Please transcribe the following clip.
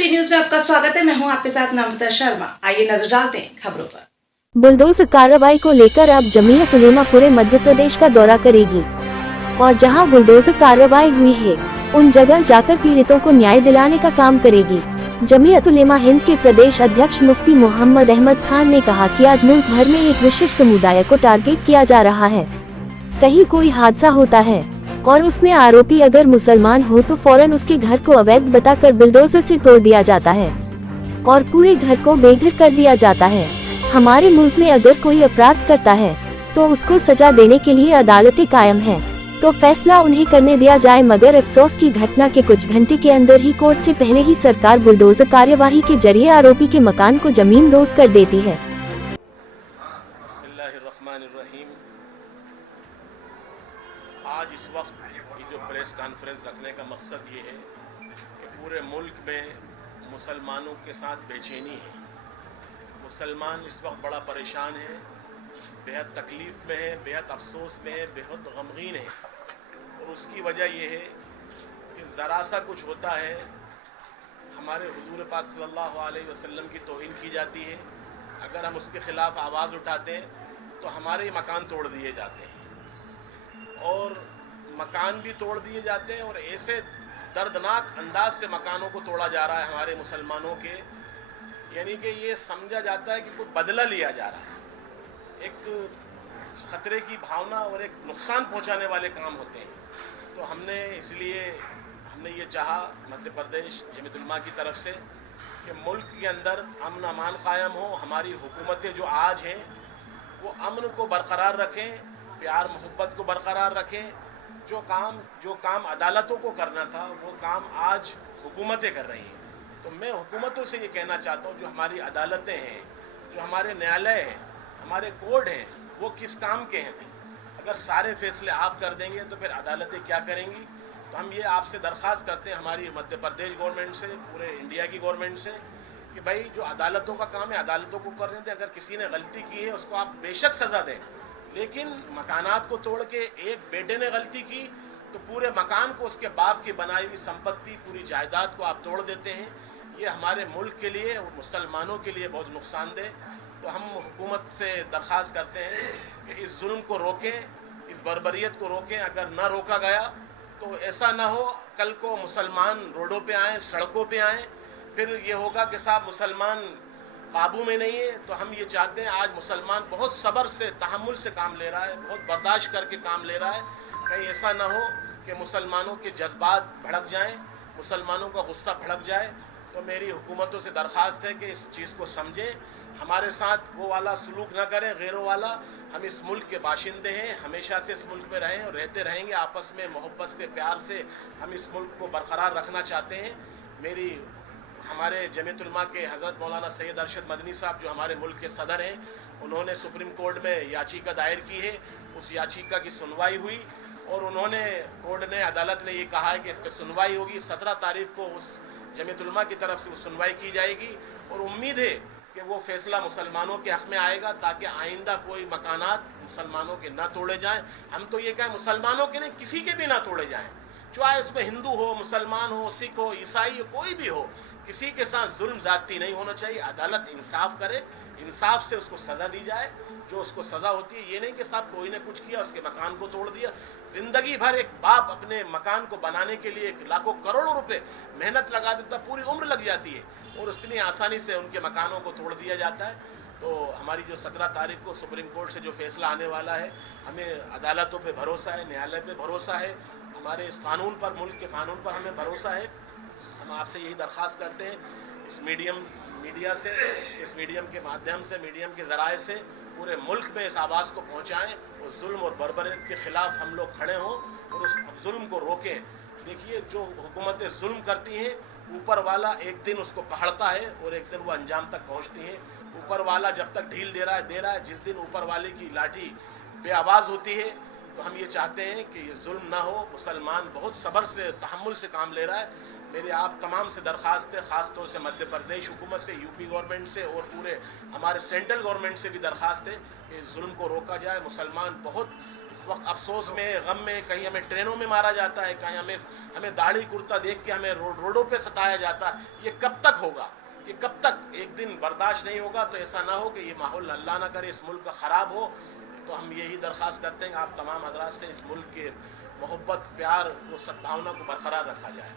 FT news में आपका स्वागत है। मैं हूं आपके साथ नम्रता शर्मा। आइए नजर डालते हैं खबरों पर। बुलडोजर कार्रवाई को लेकर अब जमीयत उलेमा पूरे मध्य प्रदेश का दौरा करेगी और जहां बुलडोजर कार्रवाई हुई है उन जगह जाकर पीड़ितों को न्याय दिलाने का काम करेगी। जमीयत उलेमा हिंद के प्रदेश अध्यक्ष मुफ्ती मोहम्मद अहमद खान ने कहा कि आज मुल्क भर में एक विशेष समुदाय को टारगेट किया जा रहा है। कहीं कोई हादसा होता है और उसमें आरोपी अगर मुसलमान हो तो फौरन उसके घर को अवैध बताकर बुलडोजर से तोड़ दिया जाता है और पूरे घर को बेघर कर दिया जाता है। हमारे मुल्क में अगर कोई अपराध करता है तो उसको सजा देने के लिए अदालतें कायम हैं, तो फैसला उन्हें करने दिया जाए। मगर अफसोस की घटना के कुछ घंटे के अंदर ही कोर्ट से पहले ही सरकार बुलडोजर कार्यवाही के जरिए आरोपी के मकान को जमीन दोज कर देती है। आज इस वक्त ये जो प्रेस कॉन्फ्रेंस रखने का मकसद ये है कि पूरे मुल्क में मुसलमानों के साथ बेचैनी है। मुसलमान इस वक्त बड़ा परेशान है, बेहद तकलीफ़ में है, बेहद अफसोस में है, बेहद गमगीन है। और उसकी वजह यह है कि ज़रा सा कुछ होता है हमारे हुजूर पाक सल्लल्लाहु अलैहि वसल्लम की तौहीन की जाती है। अगर हम उसके ख़िलाफ़ आवाज़ उठाते हैं तो हमारे ही मकान तोड़ दिए जाते हैं और मकान भी तोड़ दिए जाते हैं और ऐसे दर्दनाक अंदाज से मकानों को तोड़ा जा रहा है हमारे मुसलमानों के, यानी कि ये समझा जाता है कि कुछ बदला लिया जा रहा है। एक ख़तरे की भावना और एक नुकसान पहुंचाने वाले काम होते हैं। तो हमने ये चाहा मध्य प्रदेश जमीयत उलमा की तरफ से कि मुल्क के अंदर अमन अमान कायम हो। हमारी हुकूमतें जो आज हैं वो अमन को बरकरार रखें, प्यार मोहब्बत को बरकरार रखें। जो काम अदालतों को करना था वो काम आज हुकूमतें कर रही हैं। तो मैं हुकूमतों से ये कहना चाहता हूँ, जो हमारी अदालतें हैं, जो हमारे न्यायालय हैं, हमारे कोर्ट हैं, वो किस काम के हैं? अगर सारे फैसले आप कर देंगे तो फिर अदालतें क्या करेंगी? तो हम ये आपसे दरख्वास्त करते हैं हमारी मध्य प्रदेश गवर्नमेंट से, पूरे इंडिया की गवर्नमेंट से, कि भाई जो अदालतों का काम है अदालतों को करने दें। अगर किसी ने गलती की है उसको आप बेशक सज़ा दें, लेकिन मकानात को तोड़ के एक बेटे ने गलती की तो पूरे मकान को, उसके बाप की बनाई हुई संपत्ति, पूरी जायदाद को आप तोड़ देते हैं। ये हमारे मुल्क के लिए और मुसलमानों के लिए बहुत नुकसानदेह। तो हम हुकूमत से दरख्वास्त करते हैं कि इस जुल्म को रोकें, इस बर्बरियत को रोकें। अगर ना रोका गया तो ऐसा ना हो कल को मुसलमान रोडों पे आएँ, सड़कों पे आएँ, फिर ये होगा कि साहब मुसलमान काबू में नहीं है। तो हम ये चाहते हैं, आज मुसलमान बहुत सब्र से, तहम्मुल से काम ले रहा है, बहुत बर्दाश्त करके काम ले रहा है। कहीं ऐसा ना हो कि मुसलमानों के जज्बात भड़क जाएं, मुसलमानों का गुस्सा भड़क जाए। तो मेरी हुकूमतों से दरख्वास्त है कि इस चीज़ को समझें, हमारे साथ वो वाला सलूक ना करें, गैरों वाला। हम इस मुल्क के बाशिंदे हैं, हमेशा से इस मुल्क में रहें और रहते रहेंगे। आपस में मोहब्बत से, प्यार से हम इस मुल्क को बरकरार रखना चाहते हैं। हमारे जमीयत उलमा के हज़रत मौलाना सैयद अरशद मदनी साहब, जो हमारे मुल्क के सदर हैं, उन्होंने सुप्रीम कोर्ट में याचिका दायर की है। उस याचिका की सुनवाई हुई और कोर्ट ने, अदालत ने ये कहा है कि इस पर सुनवाई होगी। 17 तारीख को उस जमीयत उलमा की तरफ से सुनवाई की जाएगी और उम्मीद है कि वो फैसला मुसलमानों के हक़ में आएगा, ताकि आइंदा कोई मकानात मुसलमानों के ना तोड़े जाएँ। हम तो ये कहें मुसलमानों के नहीं, किसी के भी ना तोड़े जाएँ, चाहे उसमें हिंदू हो, मुसलमान हो, सिख हो, ईसाई हो, कोई भी हो। किसी के साथ जुल्म ज़्यादती नहीं होना चाहिए। अदालत इंसाफ करे, इंसाफ से उसको सज़ा दी जाए जो उसको सज़ा होती है। ये नहीं कि साहब कोई ने कुछ किया उसके मकान को तोड़ दिया। ज़िंदगी भर एक बाप अपने मकान को बनाने के लिए लाखों करोड़ों रुपए मेहनत लगा देता, पूरी उम्र लग जाती है और इतनी आसानी से उनके मकानों को तोड़ दिया जाता है। तो हमारी जो 17 तारीख को सुप्रीम कोर्ट से जो फैसला आने वाला है, हमें अदालतों पे भरोसा है, न्यायालय पे भरोसा है, हमारे इस कानून पर, मुल्क के कानून पर हमें भरोसा है। हम आपसे यही दरख्वास्त करते हैं, इस मीडियम के माध्यम से, मीडियम के ज़राए से पूरे मुल्क में इस आवाज़ को पहुँचाएँ, उस जुल्म और बर्बरियत के ख़िलाफ़ हम लोग खड़े हों और उस जुल्म को रोकें। देखिए, जो हुकूमतें जुल्म करती हैं, ऊपर वाला एक दिन उसको पकड़ता है और एक दिन वो अंजाम तक पहुँचती हैं। ऊपर वाला जब तक ढील दे रहा है, जिस दिन ऊपर वाले की लाठी बेआवाज़ होती है, तो हम ये चाहते हैं कि ये जुल्म ना हो। मुसलमान बहुत सब्र से, तहम्मुल से काम ले रहा है। मेरी आप तमाम से दरख्वास्त है, ख़ास तौर से मध्य प्रदेश हुकूमत से, यूपी गवर्नमेंट से और पूरे हमारे सेंट्रल गवर्नमेंट से भी दरख्वास्त है कि इस जुल्म को रोका जाए। मुसलमान बहुत اس وقت افسوس میں غم میں کہیں ہمیں ٹرینوں میں مارا جاتا ہے, کہیں ہمیں داڑھی کرتا دیکھ کے ہمیں روڈوں پہ ستایا جاتا ہے. یہ کب تک ہوگا؟ یہ کب تک؟ ایک دن برداشت نہیں ہوگا تو ایسا نہ ہو کہ یہ ماحول اللہ نہ کرے اس ملک کا خراب ہو. تو ہم یہی درخواست کرتے ہیں کہ آپ تمام حضرات سے اس ملک کے محبت, پیار و سدبھاونا کو برقرار رکھا جائے.